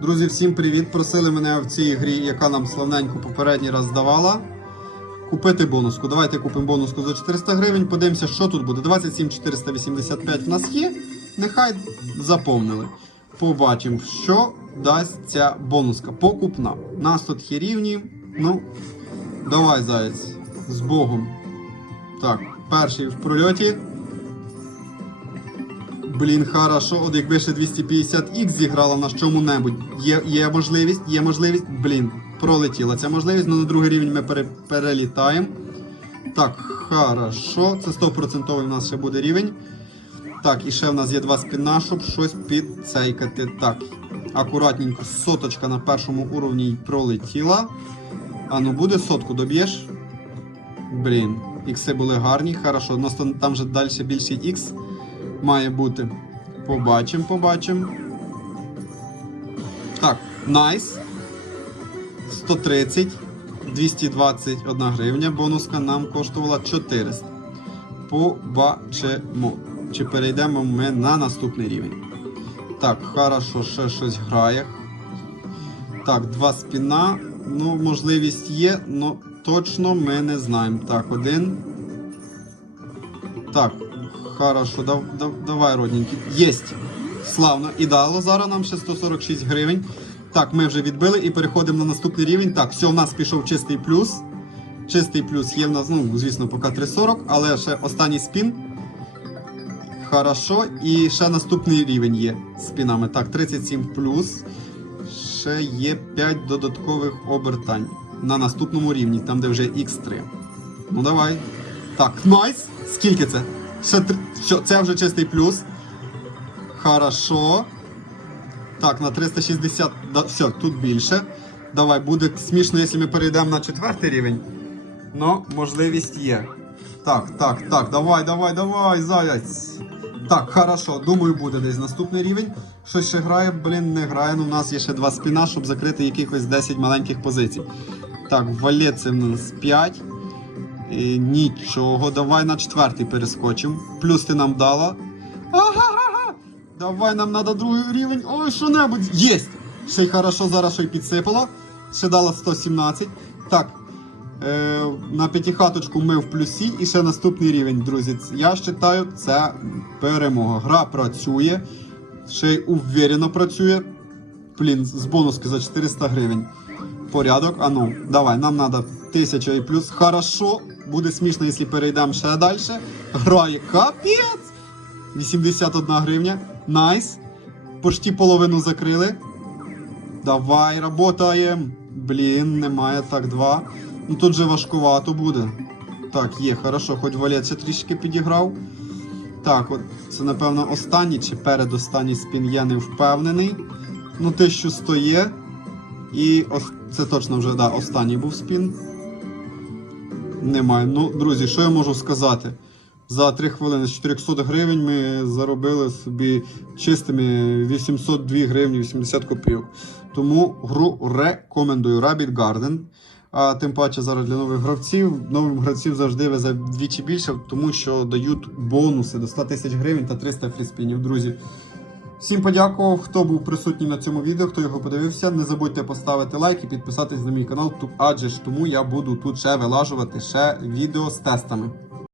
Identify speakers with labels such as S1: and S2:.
S1: Друзі, всім привіт! Просили мене в цій грі, яка нам славненько попередній раз давала. Купити бонуску. Давайте купимо бонуску за 400 гривень. Подивимося, що тут буде. 27 485 в нас є. Нехай заповнили. Побачимо, що дасть ця бонуска. Покупна. Нас тут є рівні. Ну, давай, заяць. З Богом. Так, перший в прольоті. Блін, хорошо, от якби ще 250Х зіграла на чому-небудь. Є, є можливість, є можливість. Блін, пролетіла ця можливість, але на другий рівень ми пере, перелітаємо. Так, хорошо. Це 100% у нас ще буде рівень. Так, і ще в нас є два спіна, щоб щось підцейкати. Так, акуратненько, соточка на першому уровні пролетіла. А ну буде сотку доб'єш? Блін, ікси були гарні, хорошо. У там, там же далі більший ікс має бути. Побачимо, побачимо. Так, найс. 130, 221 гривня. Бонуска нам коштувала 400. Побачимо. Чи перейдемо ми на наступний рівень. Так, хорошо, ще щось грає. Так, два спіна. Ну, можливість є, але точно ми не знаємо. Так, один. Так, хорошо, дав, дав, давай, родненький. Єсть. Славно. І дало зараз нам ще 146 гривень. Так, ми вже відбили і переходимо на наступний рівень. Так, все, в нас пішов чистий плюс. Чистий плюс є в нас, ну, звісно, поки 3,40, але ще останній спін. Хорошо. І ще наступний рівень є з спінами. Так, 37 плюс. Ще є 5 додаткових обертань на наступному рівні, там де вже X3. Ну давай. Так, найс. Скільки це? Ще. Що, це вже чистий плюс. Хорошо. Так, на 360. Да, все, тут більше. Давай, буде смішно, якщо ми перейдемо на четвертий рівень. Ну, можливість є. Так, так, так, давай, давай, давай, заяць. Так, хорошо, думаю, буде десь наступний рівень. Щось ще грає, блін, не грає. Ну, у нас є ще два спіна, щоб закрити якихось 10 маленьких позицій. Так, валет це в нас 5. І, нічого, давай на четвертий перескочимо. Плюс ти нам дала. Давай нам треба другий рівень. Ой, що небудь. Єсть! Ще й хорошо, зараз ще й підсипало. Ще дала 117. Так. Е, на п'ятихаточку ми в плюсі і ще наступний рівень, друзі. Я вважаю, це перемога. Гра працює, ще й уверено працює. Блін, з бонуски за 400 гривень. Порядок. А ну, давай, нам треба 1000 і плюс. Хорошо. Буде смішно, якщо перейдемо ще далі. Грає капець. 81 гривня. Найс. Почти половину закрили. Давай, работаємо. Блін, немає. Так, два. Ну тут же важкувато буде. Так, є, хорошо, хоч валет ще трішки підіграв. Так, от це, напевно, останній чи передостанній спін, я не впевнений. Ну, 1100 є. І ос- це точно вже да, останній був спін. Немає. Ну, друзі, що я можу сказати? За 3 хвилини з 400 гривень ми заробили собі чистими 802 гривні 80 копійок. Тому гру рекомендую Rabbit Garden. А тим паче зараз для нових гравців. Новим гравців завжди везе вдвічі більше, тому що дають бонуси до 100 тисяч гривень та 300 фріспінів. Друзі, Всім подякував, хто був присутній на цьому відео, хто його подивився. Не забудьте поставити лайк і підписатись на мій канал, адже ж тому я буду тут ще вилажувати ще відео з тестами.